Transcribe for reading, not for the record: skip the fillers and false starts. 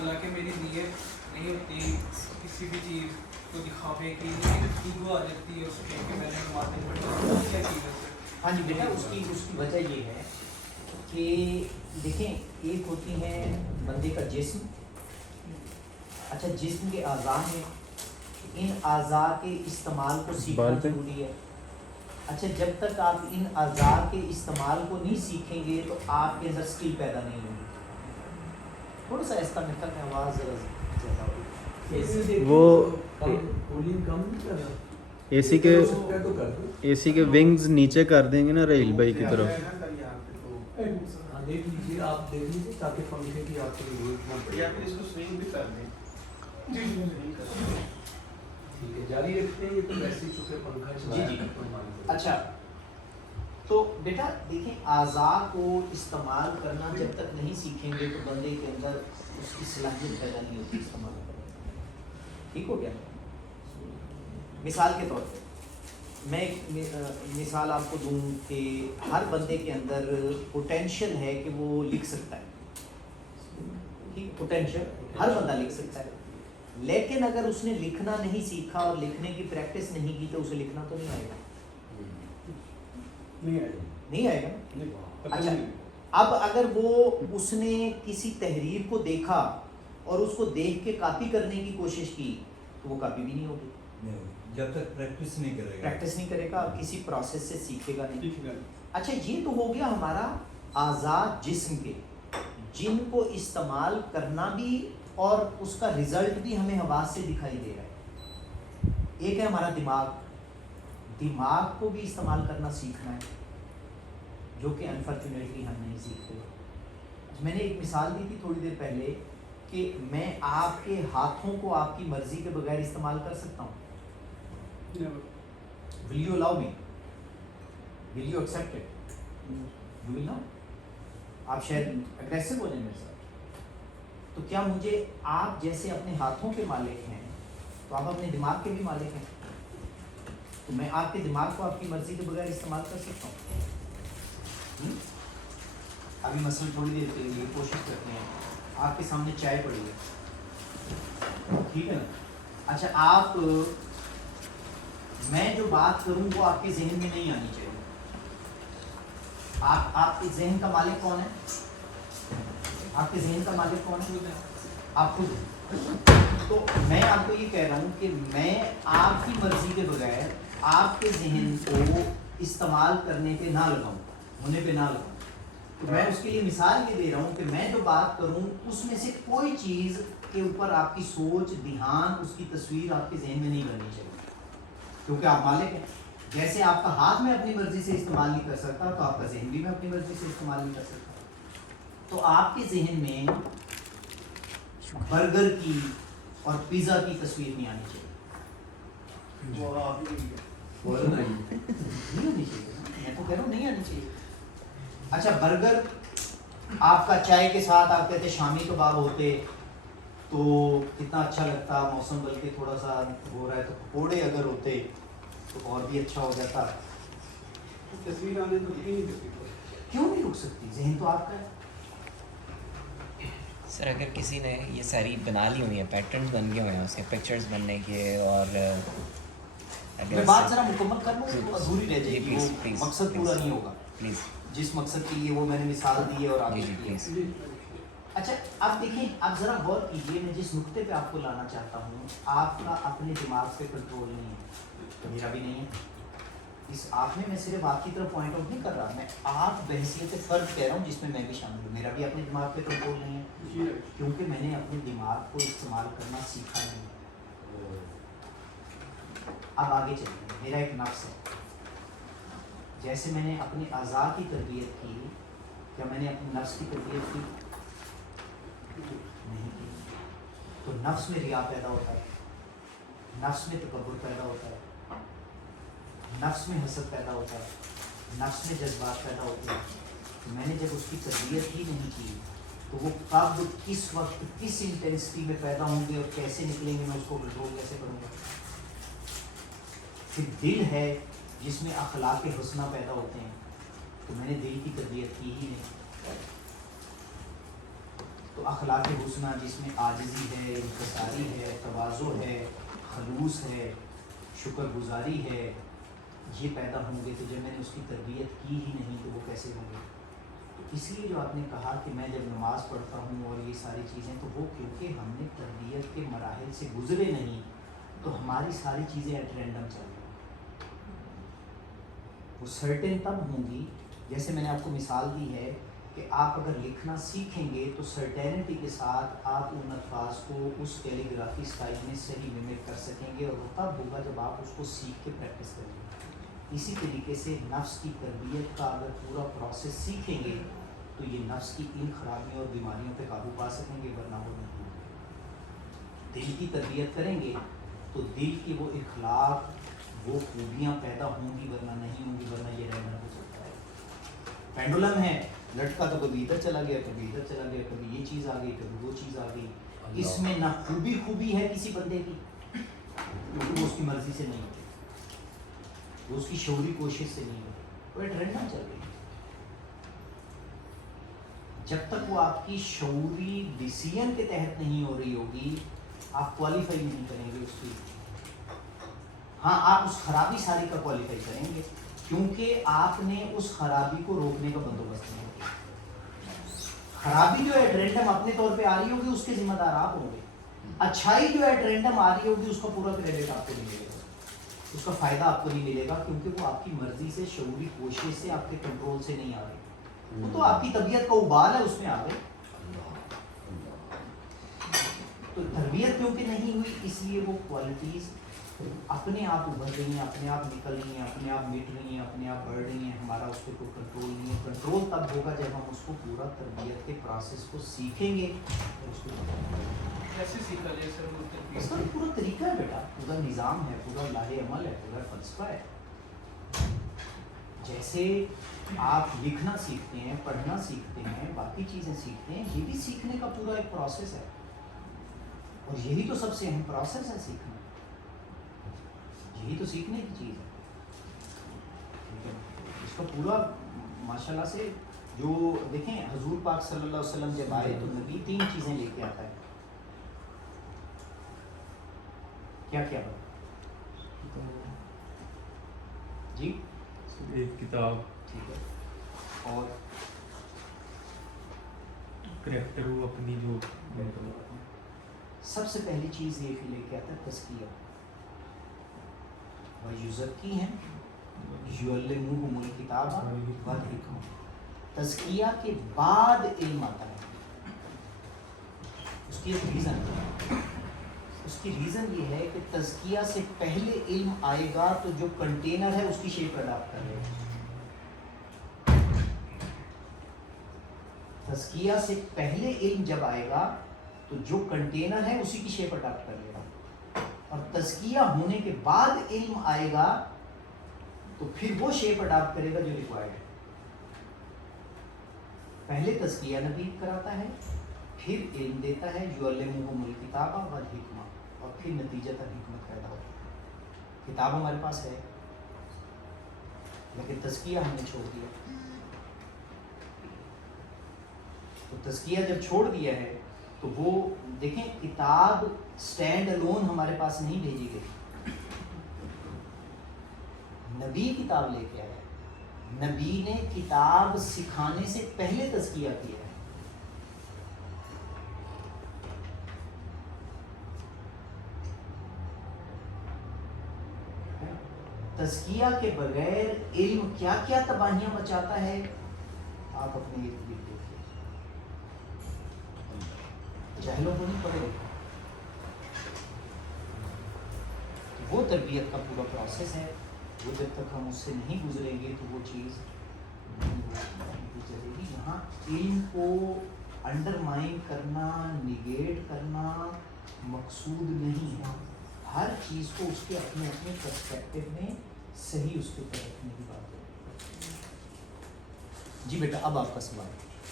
حالانکہ میری نیت نہیں ہوتی کسی بھی چیز کو دکھاوے کی، لیکن ایگو آ جاتی ہے اس کے کہ میں نے نماز نہیں پڑھی، کیا چیز ہے؟ ہاں جی بیٹا، اس کی وجہ یہ ہے کہ دیکھیں، ایک ہوتی ہے بندے کا جسم. اچھا، جسم کے اعضاء ہیں، ان اعضاء کے استعمال کو سیکھنا ضروری ہے. اچھا، جب تک آپ ان اعضاء کے استعمال کو نہیں سیکھیں گے تو آپ کے اندر اسکل پیدا نہیں ہوگی. تھوڑا سا ایسا میرے خیال میں آواز ذرا زیادہ ہوگی. وہ اے سی کے ونگز نیچے کر دیں گے نا ریل بھائی کی طرف. دیکھ لیجیے، آپ دیکھ لیجیے تاکہ پنکھے کی آپ کو ضرورت نہ پڑے، یا پھر اس کو سوئنگ بھی کر دیں. ٹھیک ہے، جاری رکھتے ہیں. یہ تو ویسے ہی چونکہ پنکھا چلا جی. اچھا، تو بیٹا دیکھیں، اعضاء کو استعمال کرنا جب تک نہیں سیکھیں گے تو بندے کے اندر اس کی صلاحیت پیدا نہیں ہوتی استعمال کرنے. ٹھیک ہو گیا؟ مثال کے طور پہ میں ایک مثال آپ کو دوں کہ ہر بندے کے اندر پوٹینشیل ہے کہ وہ لکھ سکتا ہے. ٹھیک، پوٹینشیل ہر بندہ لکھ سکتا ہے، لیکن اگر اس نے لکھنا نہیں سیکھا اور لکھنے کی پریکٹس نہیں کی تو اسے لکھنا تو نہیں آئے گا. نہیں آئے گا. اچھا، اب اگر وہ اس نے کسی تحریر کو دیکھا اور اس کو دیکھ کے کاپی کرنے کی کوشش کی تو وہ کاپی بھی نہیں ہوگی جب تک پریکٹس نہیں کرے گا، کسی پروسیس سے سیکھے گا نہیں. اچھا، یہ تو ہو گیا ہمارا اعضاء جسم کے، جن کو استعمال کرنا بھی اور اس کا رزلٹ بھی ہمیں حواس سے دکھائی دے رہا ہے. ایک ہے ہمارا دماغ کو بھی استعمال کرنا سیکھنا ہے، جو کہ انفارچونیٹلی ہم نہیں سیکھتے. میں نے ایک مثال دی تھی تھوڑی دیر پہلے کہ میں آپ کے ہاتھوں کو آپ کی مرضی کے بغیر استعمال کر سکتا ہوں. Will you allow me? Will you accept it? You will not. آپ شاید اگریسو ہو جائیں میرے ساتھ. تو کیا مجھے آپ جیسے اپنے ہاتھوں کے مالک ہیں تو آپ اپنے دماغ کے بھی مالک ہیں؟ تو میں آپ کے دماغ کو آپ کی مرضی کے بغیر استعمال کر سکتا ہوں. ابھی مثلا تھوڑی دیر کے لیے کوشش کرتے ہیں، آپ کے سامنے چائے پڑی ہے، ٹھیک ہے نا. اچھا، آپ میں جو بات کروں وہ آپ کے ذہن میں نہیں آنی چاہیے. آپ کے ذہن کا مالک کون ہے؟ آپ کے ذہن کا مالک کون ہے؟ آپ خود ہیں. تو میں آپ کو یہ کہہ رہا ہوں کہ میں آپ کی مرضی کے بغیر آپ کے ذہن کو استعمال کرنے پہ نہ لگاؤں، ہونے پہ نہ لگاؤں. تو میں اس کے لیے مثال یہ دے رہا ہوں کہ میں جو بات کروں اس میں سے کوئی چیز کے اوپر آپ کی سوچ، دھیان، اس کی تصویر آپ کے ذہن میں نہیں بننی چاہیے، کیونکہ آپ مالک ہیں. جیسے آپ کا ہاتھ میں اپنی مرضی سے استعمال نہیں کر سکتا تو آپ کا ذہن بھی میں اپنی مرضی سے استعمال نہیں کر سکتا. تو آپ کے ذہن میں برگر کی اور پیزا کی تصویر نہیں آنی چاہیے. میں تو کہہ رہا ہوں نہیں آنی چاہیے. اچھا، برگر آپ کا چائے کے ساتھ آپ کہتے شامی کباب ہوتے تو کتنا اچھا لگتا، موسم بلکہ تھوڑا سا ہو رہا ہے تو پکوڑے اگر ہوتے تو اور بھی اچھا ہو جاتا. تصویر آنے تو نہیں رک سکتی. کیوں نہیں رک سکتی؟ ذہن تو آپ کا ہے. سر اگر کسی نے یہ ساری بنا لی ہوئی ہیں، پیٹرنز بن گئے ہوئے ہیں اس کے، پکچرز بننے کے، اور میں بات ذرا مکمل کر لوں تو ادھوری رہ جائے گی، وہ پلیز مقصد پورا نہیں ہوگا. پلیز جس مقصد کے لیے وہ میں نے مثال دی ہے اور آپ جی پلیز. اچھا، اب دیکھیں، آپ ذرا غور کیجئے، میں جس نقطے پہ آپ کو لانا چاہتا ہوں، آپ کا اپنے دماغ پہ کنٹرول نہیں ہے، میرا بھی نہیں ہے. اس آپ میں صرف آپ کی طرف پوائنٹ آؤٹ نہیں کر رہا، میں آپ بحیثیت فرد کہہ رہا ہوں جس میں میں بھی شامل ہوں. میرا بھی اپنے دماغ پہ کنٹرول نہیں ہے کیونکہ میں نے اپنے دماغ کو استعمال کرنا سیکھا نہیں. اب آگے چلیں. میرا ایک نفس ہے، جیسے میں نے اپنے اعضاء کی تربیت کی، کیا میں نے اپنے نفس کی تربیت کی؟ نہیں کی. تو نفس میں ریا پیدا ہوتا ہے، نفس میں تکبر پیدا ہوتا ہے، نفس میں حسد پیدا ہوتا ہے، نفس میں جذبات پیدا ہوتے ہیں. میں نے جب اس کی تربیت ہی نہیں کی تو وہ کب، کس وقت، کس انٹینسٹی میں پیدا ہوں گے اور کیسے نکلیں گے، میں اس کو کنٹرول کیسے کروں گا؟ پھر دل ہے جس میں اخلاق حسنہ پیدا ہوتے ہیں، تو میں نے دل کی تربیت کی ہی نہیں. تو اخلاق حسنہ جس میں عاجزی ہے، انکساری ہے، تواضع ہے، خلوص ہے، شکر گزاری ہے، یہ پیدا ہوں گے. تو جب میں نے اس کی تربیت کی ہی نہیں تو وہ کیسے ہوں گے؟ تو اس لیے جو آپ نے کہا کہ میں جب نماز پڑھتا ہوں اور یہ ساری چیزیں، تو وہ کیونکہ ہم نے تربیت کے مراحل سے گزرے نہیں، تو ہماری ساری چیزیں ایٹ رینڈم چل رہی ہیں. وہ سرٹن تب ہوں گی، جیسے میں نے آپ کو مثال دی ہے کہ آپ اگر لکھنا سیکھیں گے تو سرٹینٹی کے ساتھ آپ ان الفاظ کو اس کیلیگرافی اسٹائل میں صحیح ممک کر سکیں گے، اور وہ تب ہوگا جب آپ اس کو سیکھ کے پریکٹس کریں گے. اسی طریقے سے نفس کی تربیت کا اگر پورا پروسیس سیکھیں گے تو یہ نفس کی ان خرابیوں اور بیماریوں پہ قابو پا سکیں گے، ورنہ وہ نہیں ہوگا. دل کی تربیت کریں گے تو دل کی وہ اخلاق، وہ خوبیاں پیدا ہوں گی، ورنہ نہیں ہوں گی، ورنہ یہ رہنا ہو سکتا ہے. پینڈولم ہے، لٹکا تو کبھی ادھر چلا گیا، کبھی ادھر چلا گیا، کبھی یہ چیز آ گئی، کبھی وہ چیز آ گئی. اس میں نہ خوبی ہے کسی بندے کی، کیونکہ وہ اس کی مرضی سے نہیں ہوتی، وہ اس کی شعوری کوشش سے نہیں ہوتی، وہ ٹرینڈ نہ چل رہی. جب تک وہ آپ کی شعوری ڈیسیژن کے تحت نہیں ہو رہی ہوگی، آپ کوالیفائی نہیں کریں گے اس کی. ہاں آپ اس خرابی ساری کا کوالیفائی کریں گے، کیونکہ آپ نے اس خرابی کو روکنے کا بندوبست نہیں کیا. خرابی جو ہے رینڈم اپنے طور پہ آ رہی ہوگی، اس کے ذمہ دار آپ ہوں گے. اچھائی جو ہے رینڈم آ رہی ہوگی، اس کا پورا کریڈٹ آپ کو نہیں ملے گا، اس کا فائدہ آپ کو نہیں ملے گا، کیونکہ وہ آپ کی مرضی سے، شعوری کوشش سے، آپ کے کنٹرول سے نہیں آ رہی. وہ تو آپ کی طبیعت کا ابال ہے، اس میں آ گئی. تو تربیت کیونکہ نہیں ہوئی، اس لیے وہ کوالٹیز اپنے آپ ابھر رہی ہیں، اپنے آپ نکل رہی ہیں، اپنے آپ مٹ رہی ہیں، اپنے آپ بڑھ رہی ہیں. ہمارا اس پہ کوئی کنٹرول نہیں ہے. کنٹرول تب ہوگا جب ہم اس کو پورا تربیت کے پروسیس کو سیکھیں گے اور اس کو کیسے سیکھا جائے سر وہ اس کا تربیت؟ پورا طریقہ ہے بیٹا، پورا نظام ہے، پورا لاہ عمل ہے، پورا فلسفہ ہے. جیسے آپ لکھنا سیکھتے ہیں، پڑھنا سیکھتے ہیں، باقی چیزیں سیکھتے ہیں، یہ بھی سیکھنے کا پورا ایک پروسیس ہے. اور یہی تو سب سے اہم پروسیس ہے سیکھنا، یہی تو سیکھنے کی چیز ہے. اس کا پورا ماشاءاللہ سے جو دیکھیں، حضور پاک صلی اللہ علیہ وسلم جب آئے تو نبی 3 چیزیں لے کے آتا ہے. کیا کیا بات جی؟ ایک کتاب، ٹھیک ہے، اور کریکٹر وہ اپنی جو سب سے پہلی چیز یہ لے کے آتا ہے تزکیہ. وَيُزَكِّيهِمْ يُعَلِّمُهُمُ الْكِتَابَ وَالْحِکْمَةَ. تزکیہ کے بعد علم آتا ہے. اس کی ایک ریزن ہے، اس کی ریزن یہ ہے کہ تزکیہ سے پہلے علم آئے گا تو جو کنٹینر ہے اس کی شیپ اڈاپٹ کر لے گا. تزکیہ سے پہلے علم جب آئے گا تو جو کنٹینر ہے اسی کی شیپ اڈاپٹ کر لے گا. اور تزکیہ ہونے کے بعد علم آئے گا تو پھر وہ شیپ اڈاپٹ کرے گا جو ریکوائرڈ ہے. پہلے تزکیہ نبی کراتا ہے، پھر علم دیتا ہے، یعلمہم الکتاب والحکمہ، اور پھر نتیجتاً حکمت پیدا ہوتی ہے. کتاب ہمارے پاس ہے لیکن تزکیہ ہم نے چھوڑ دیا. تو تزکیہ جب چھوڑ دیا ہے تو وہ دیکھیں، کتاب سٹینڈ الون ہمارے پاس نہیں بھیجی گئی. نبی کتاب لے کے آیا، نبی نے کتاب سکھانے سے پہلے تزکیہ کیا ہے. تزکیہ کے بغیر علم کیا کیا تباہیاں مچاتا ہے آپ اپنے ارد گرد دیکھیے. جاہلوں کو نہیں پڑے. وہ تربیت کا پورا پروسیس ہے، وہ جب تک ہم اس سے نہیں گزریں گے تو وہ چیز نہیں چلے گی. یہاں علم کو انڈرمائن کرنا، نگیٹ کرنا مقصود نہیں ہے. ہر چیز کو اس کے اپنے اپنے پرسپیکٹو میں صحیح اس کے اوپر رکھنے کی بات ہے. جی بیٹا، اب آپ کا سوال.